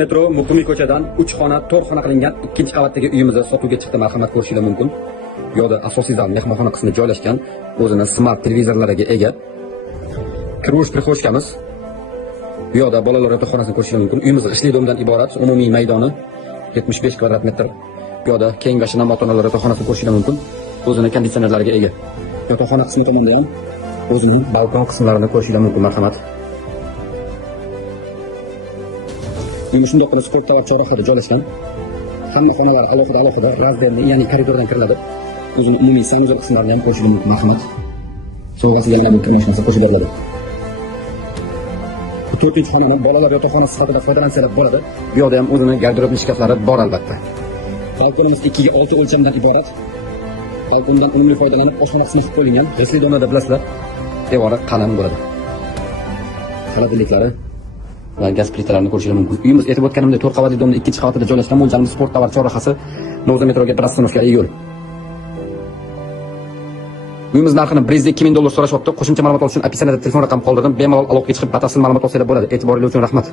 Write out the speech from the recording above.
Metro Muqimiy ko'chadan 3 xona, 4 xona qilingan 2-qavatdagi uyimizni sotuvga chiqdi. Marhamat ko'rishingiz mumkin. Bu yerda asosiy zal, mehmonxona qismi joylashgan. O'zini smart televizorlariga ega. Kirush prixoshkamiz. Bu yerda bolalar yotoqxonasini ko'rishingiz mumkin. Uyimiz ishli domdan iborat. Umumiy maydoni 75 kvadrat metr. Bu yerda kengashi ham ota-onalar yotoqxonasini ko'rishingiz mumkin. O'zini konditsionerlariga ega. Yotoqxona qismi tomonda ham o'zining balkon qismlarini ko'rishingiz mumkin. Marhamat. Uyimiz shunday qilib sport tovar chorrahada joylashgan. Hamma xonalar alohida razdelni, ya'ni koridordan kiriladi. O'zining umumiy sanuzor qismlarini ham ko'rishingiz mumkin. Marhamat. Sovg'asiga yana bir kir mashinasi qo'shib beriladi. 4-chi xonani bolalar yotoqxonasi sifatida foydalansalar bo'ladi. Bu yerda ham o'zining garderobli shkaflari bor albatta. Balkonimiz 2 ga 6 o'lchamdan iborat. Balkondan unumli foydalanib oshxona qismi qilib qo'yilgan. Resli donada bilasizlar, devori qalin bo'ladi. Xaladiliklari va gaz plitalarini ko'rishingiz mumkin. Uyimiz aytib o'tganimdek 4 qavatli domda 2-qavatida joylashgan. Mo'ljalimiz sport tovar chorrahasi Novza metroga 1 ostanovka yo'l. Uyimiz narxini Brezda $2000 so'rashyapti. Qo'shimcha ma'lumot olish uchun opisiyaga telefon raqam qoldirdim. Bemalol aloqaga chiqib batafsil ma'lumot olsangiz bo'ladi. E'tiboringiz uchun rahmat.